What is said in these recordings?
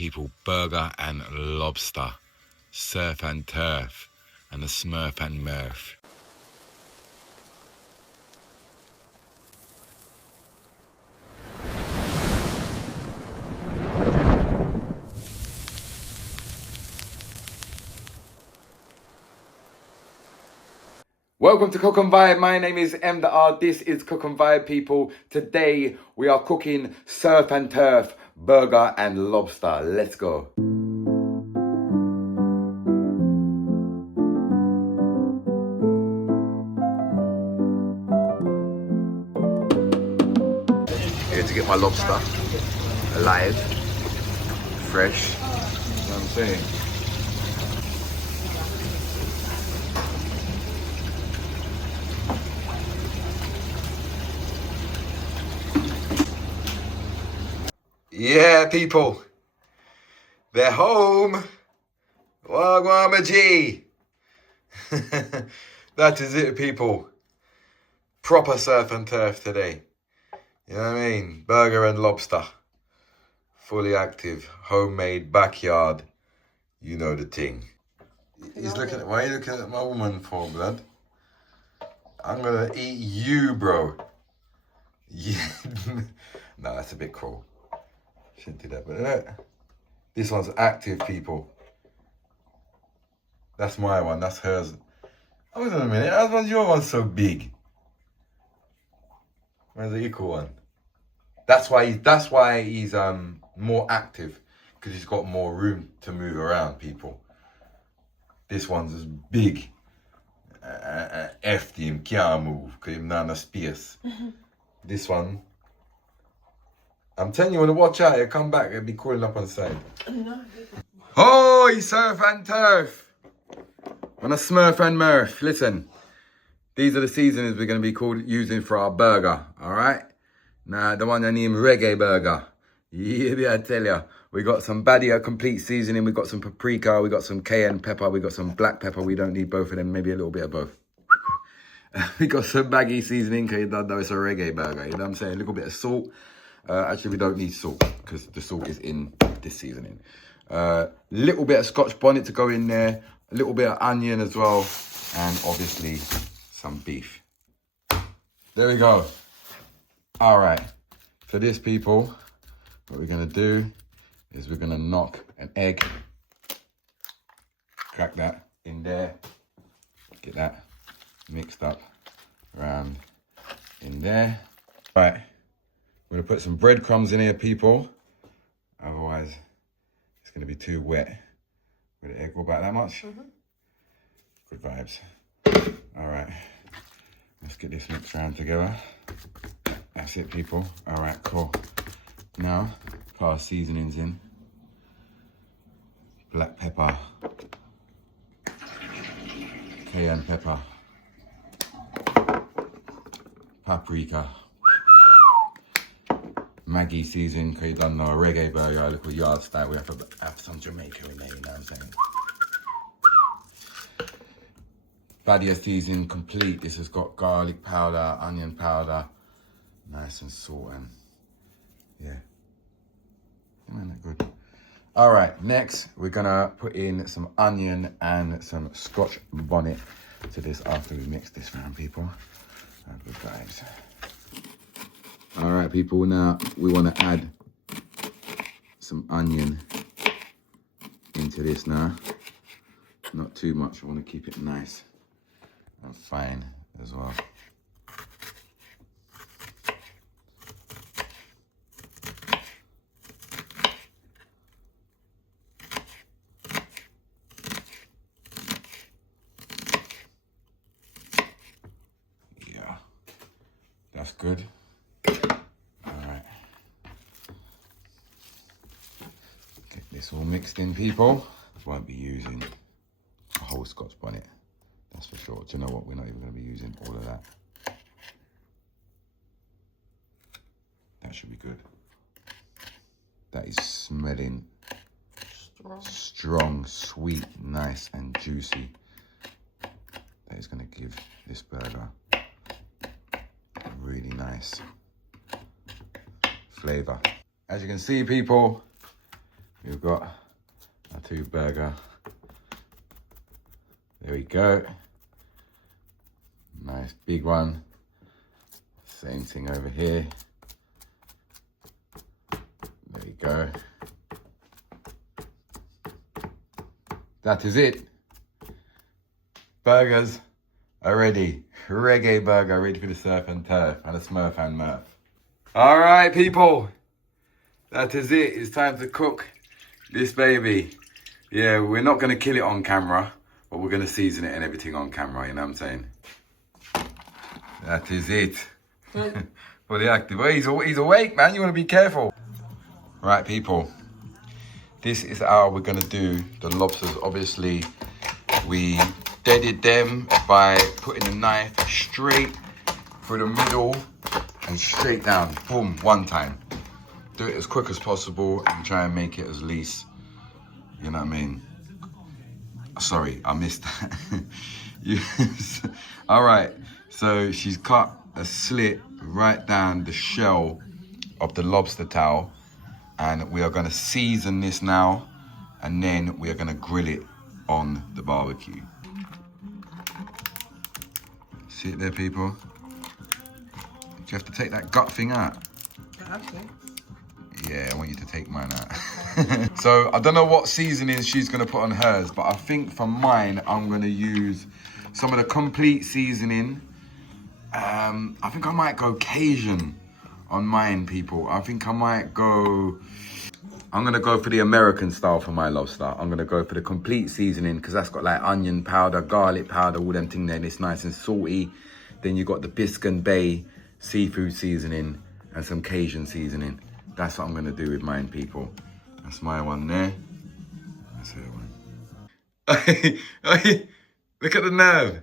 people, burger and lobster, surf and turf, and the smurf and murph. Welcome to Cook and Vibe. My name is M the R. This is Cook and Vibe, people. Today we are cooking surf and turf, burger and lobster. Let's go. Here to get my lobster alive, fresh. You know what I'm saying? Yeah, people, they're home. Wagwama G. That is it, people. Proper surf and turf today. You know what I mean? Burger and lobster. Fully active, homemade, backyard. You know the thing. He's looking at, why are you looking at my woman for, blood? I'm gonna eat you, bro. Yeah. No, that's a bit cruel. Shouldn't do that, but look. This one's active, people. That's my one, that's hers. Hold on a minute, how was your one so big? Where's the equal one? That's why he's more active, because he's got more room to move around, people. This one's as big. Efter him can't move, because he's not in space. This one, I'm telling you, when to watch out, he'll come back, he'll be crawling up on the side. No. Oh, surf and turf. On a smurf and murph. Listen, these are the seasonings we're going to be using for our burger, all right? Now, the one I name Reggae burger. Yeah, I tell you. We got some Badia complete seasoning. We got some paprika. We got some cayenne pepper. We got some black pepper. We don't need both of them. Maybe a little bit of both. We got some baggy seasoning, because you don't know it's a reggae burger. You know what I'm saying? A little bit of salt. Actually, we don't need salt, because the salt is in this seasoning. Little bit of Scotch bonnet to go in there. A little bit of onion as well. And obviously, some beef. There we go. All right. For this, people, what we're going to do is we're going to knock an egg. Crack that in there. Get that mixed up around in there. All right. We're going to put some breadcrumbs in here, people. Otherwise, it's going to be too wet. With the egg, go about that much? Mm-hmm. Good vibes. All right. Let's get this mixed around together. That's it, people. All right, cool. Now, put our seasonings in. Black pepper. Cayenne pepper. Paprika. Maggi season, because you don't know a reggae burger, a little yard style. We have to have some Jamaica in there, you know what I'm saying? Badia season complete. This has got garlic powder, onion powder, nice and salt, and yeah. Isn't that good? All right, next we're gonna put in some onion and some Scotch bonnet to this after we mix this round, people. And good guys. All right, people, now we want to add some onion into this now. Not too much, I want to keep it nice and fine as well. Yeah, that's good. This all mixed in, people. Won't be using a whole Scotch bonnet, that's for sure. Do you know what? We're not even going to be using all of that. That should be good. That is smelling strong, sweet, nice and juicy. That is going to give this burger a really nice flavour. As you can see, people, we've we've got our 2 burger. There we go. Nice big one. Same thing over here. There you go. That is it. Burgers are ready. Reggae burger ready for the surf and turf and the Smurf and Murph. All right, people. That is it. It's time to cook this baby. Yeah, we're not going to kill it on camera, but we're going to season it and everything on camera, you know what I'm saying? That is it. Fully active. Well, he's awake, man. You want to be careful. Right, people. This is how we're going to do the lobsters. Obviously, we deaded them by putting the knife straight through the middle and straight down. Boom, one time. Do it as quick as possible and try and make it as least, you know what I mean? Sorry, I missed that. Yes. All right, so she's cut a slit right down the shell of the lobster tail, and we are gonna season this now, and then we are gonna grill it on the barbecue. See it there, people? Do you have to take that gut thing out? Yeah, I want you to take mine out. So I don't know what seasoning she's gonna put on hers, but I think for mine, I'm gonna use some of the complete seasoning. I think I might go Cajun on mine, people. I think I might go, I'm gonna go for the American style for my lobster. I'm gonna go for the complete seasoning because that's got like onion powder, garlic powder, all them things there, and it's nice and salty. Then you got the Biscayne Bay seafood seasoning and some Cajun seasoning. That's what I'm gonna do with mine, people. That's my one there. That's her one. Look at the nerve.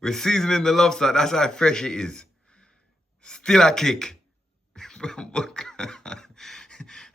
We're seasoning the lobster. That's how fresh it is. Still a kick.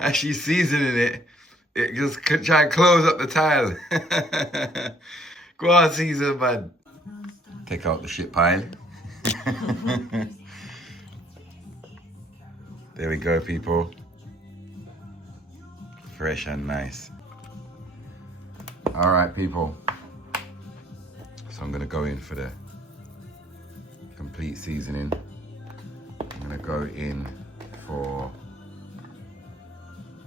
As she's seasoning it, it just try and close up the tile. Go on, season, man. Take out the shit pile. There we go, people. Fresh and nice. All right, people. So I'm gonna go in for the complete seasoning. I'm gonna go in for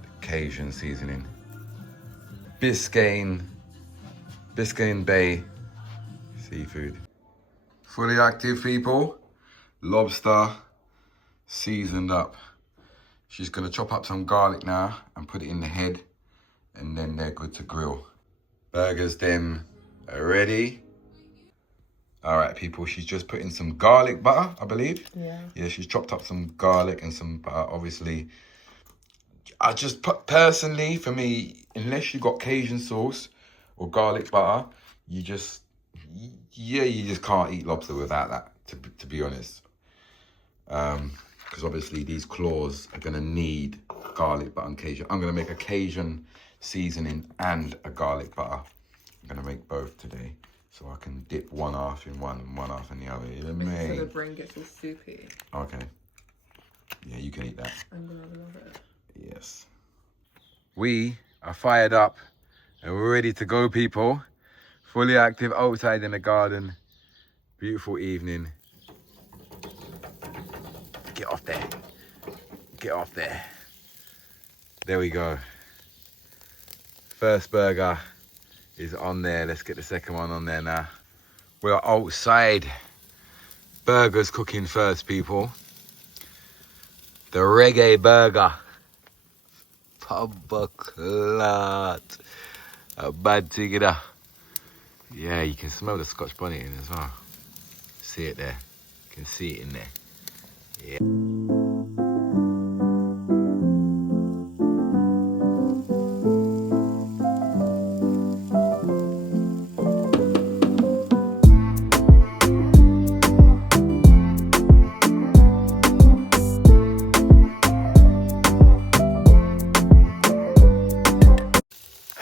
the Cajun seasoning. Biscayne Bay seafood. Fully active, people. Lobster seasoned up. She's gonna chop up some garlic now and put it in the head, and then they're good to grill. Burgers them are ready. All right, people, she's just put in some garlic butter, I believe. Yeah. Yeah, she's chopped up some garlic and some butter, obviously. I just put, personally, for me, unless you got Cajun sauce or garlic butter, you just can't eat lobster without that, to be honest. Because obviously these claws are gonna need garlic butter and Cajun. I'm gonna make a Cajun seasoning and a garlic butter. I'm gonna make both today, so I can dip one half in one and one half in the other. You know what I mean? So the brain gets all soupy. Okay. Yeah, you can eat that. I'm gonna love it. Yes. We are fired up and we're ready to go, people. Fully active outside in the garden. Beautiful evening. Get off there. Get off there. There we go. First burger is on there. Let's get the second one on there now. We're outside. Burgers cooking first, people. The Reggae burger. Pubaclat. A bad tigger. Yeah, you can smell the Scotch bonnet in as well. See it there. You can see it in there. Yeah.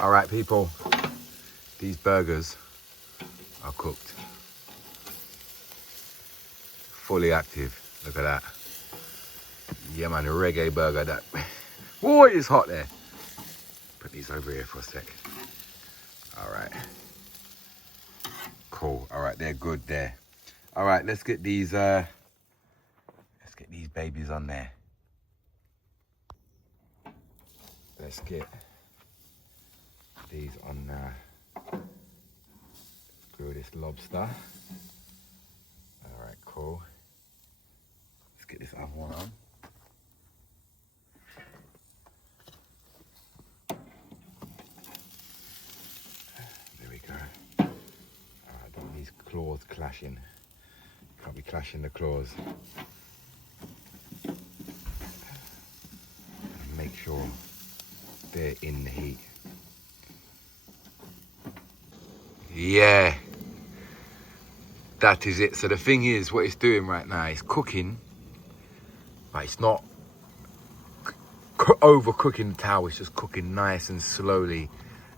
All right, people, these burgers are cooked. Fully active. Look at that. Yeah, man, a Reggae burger. That. Oh, it's hot there. Put these over here for a sec. All right. Cool. All right, they're good there. All right, let's get these babies on there. Let's get these on grill this lobster. All right, cool. Let's get this other one on. There we go. All right, don't want these claws clashing. Can't be clashing the claws. And make sure they're in the heat. Yeah, that is it. So the thing is, what it's doing right now, it's cooking, but it's not overcooking the towel. It's just cooking nice and slowly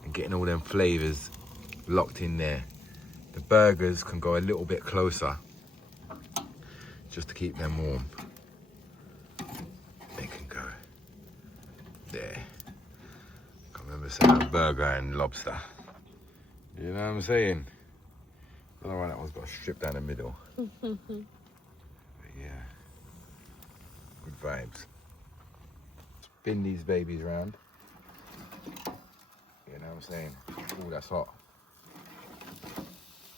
and getting all them flavors locked in there. The burgers can go a little bit closer just to keep them warm. They can go there. I remember saying burger and lobster. You know what I'm saying? I don't know why that one's got a strip down the middle. But yeah, good vibes. Spin these babies around. You know what I'm saying? Oh, that's hot.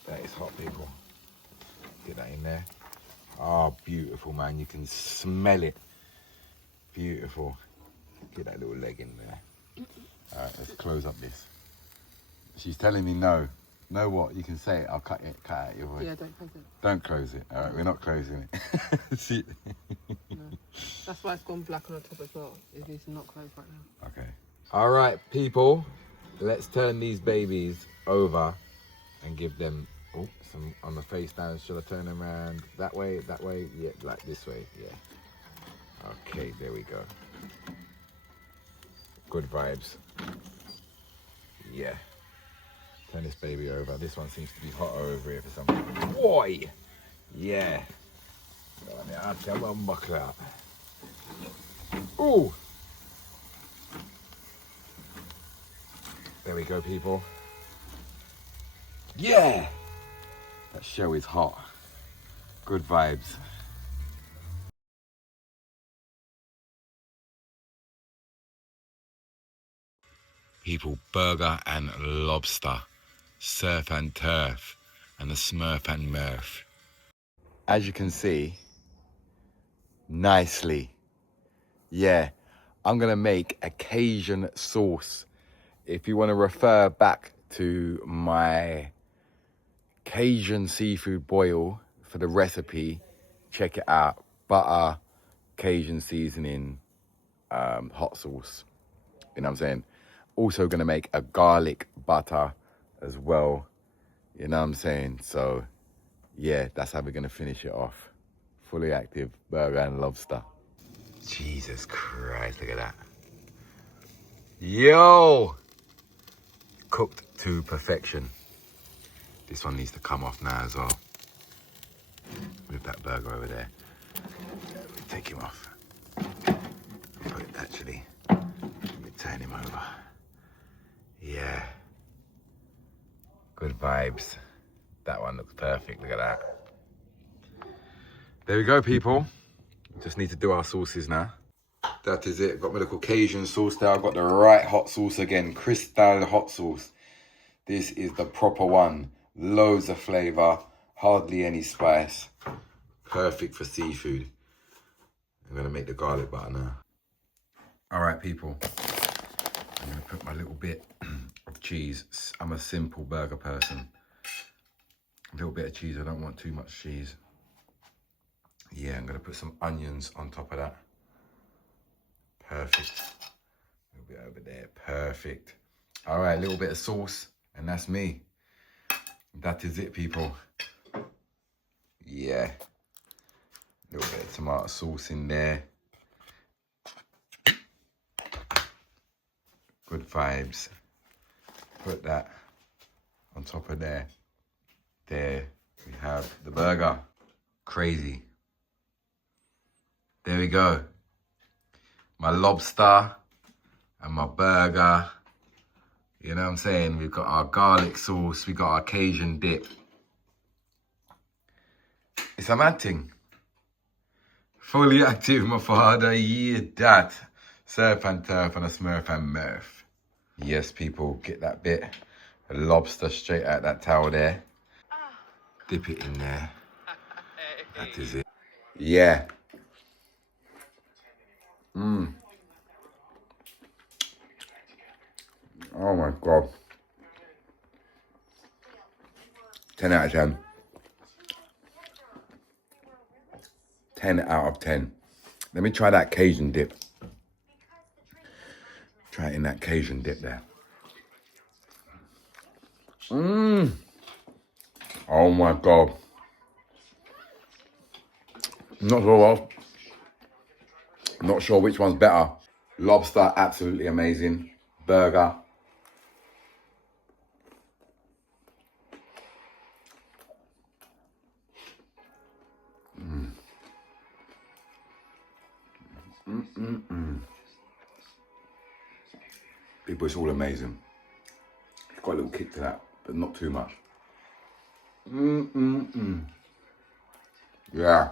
That is hot, people. Get that in there. Oh, beautiful, man. You can smell it. Beautiful. Get that little leg in there. All right, let's close up this. She's telling me no. No what? You can say it. I'll cut out your voice. Yeah, don't close it. Don't close it. All right, we're not closing it. See? No. That's why it's gone black on the top as well. It needs to not close right now. Okay. All right, people. Let's turn these babies over and give them some on the face down. Should I turn them around that way? That way? Yeah, like this way. Yeah. Okay, there we go. Good vibes. Yeah. Turn this baby over. This one seems to be hot over here for some reason. Boy! Yeah. Ooh! There we go, people. Yeah! That show is hot. Good vibes. People, burger and lobster. Surf and turf, and the Smurf and Murph. As you can see, nicely. Yeah, I'm gonna make a Cajun sauce. If you want to refer back to my Cajun seafood boil for the recipe, check it out. Butter, Cajun seasoning, hot sauce. You know what I'm saying? Also gonna make a garlic butter as well, you know what I'm saying? So yeah, that's how we're gonna finish it off. Fully active burger and lobster. Jesus Christ, look at that. Yo! Cooked to perfection. This one needs to come off now as well. Move that burger over there. Take him off. Actually, let me turn him over. Yeah. Good vibes. That one looks perfect. Look at that. There we go, people. Just need to do our sauces now. That is it. Got my little Cajun sauce there. I've got the right hot sauce again. Crystal hot sauce. This is the proper one. Loads of flavour. Hardly any spice. Perfect for seafood. I'm going to make the garlic butter now. All right, people. I'm going to put my little bit of cheese. I'm a simple burger person. A little bit of cheese. I don't want too much cheese. Yeah, I'm going to put some onions on top of that. Perfect. A little bit over there. Perfect. All right, a little bit of sauce. And that's me. That is it, people. Yeah. A little bit of tomato sauce in there. Good vibes. Put that on top of there. There we have the burger. Crazy. There we go. My lobster and my burger You know what I'm saying? We've got our garlic sauce. We got our Cajun dip. It's a mad thing. Fully active, my father. Yeah, that. Surf and turf and a smurf and murph. Yes, people, get that bit. A lobster straight out that towel there. Dip it in there. That is it. Yeah. Mmm. Oh my God. 10 out of 10. 10 out of 10. Let me try that Cajun dip. Try it in that Cajun dip there. Mmm. Oh my God. Not sure which one's better. Lobster, absolutely amazing. Burger. People, it's all amazing. It's got a little kick to that, but not too much. Yeah.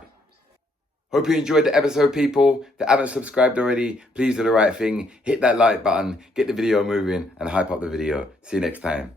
Hope you enjoyed the episode, people. If you haven't subscribed already, please do the right thing. Hit that like button, get the video moving, and hype up the video. See you next time.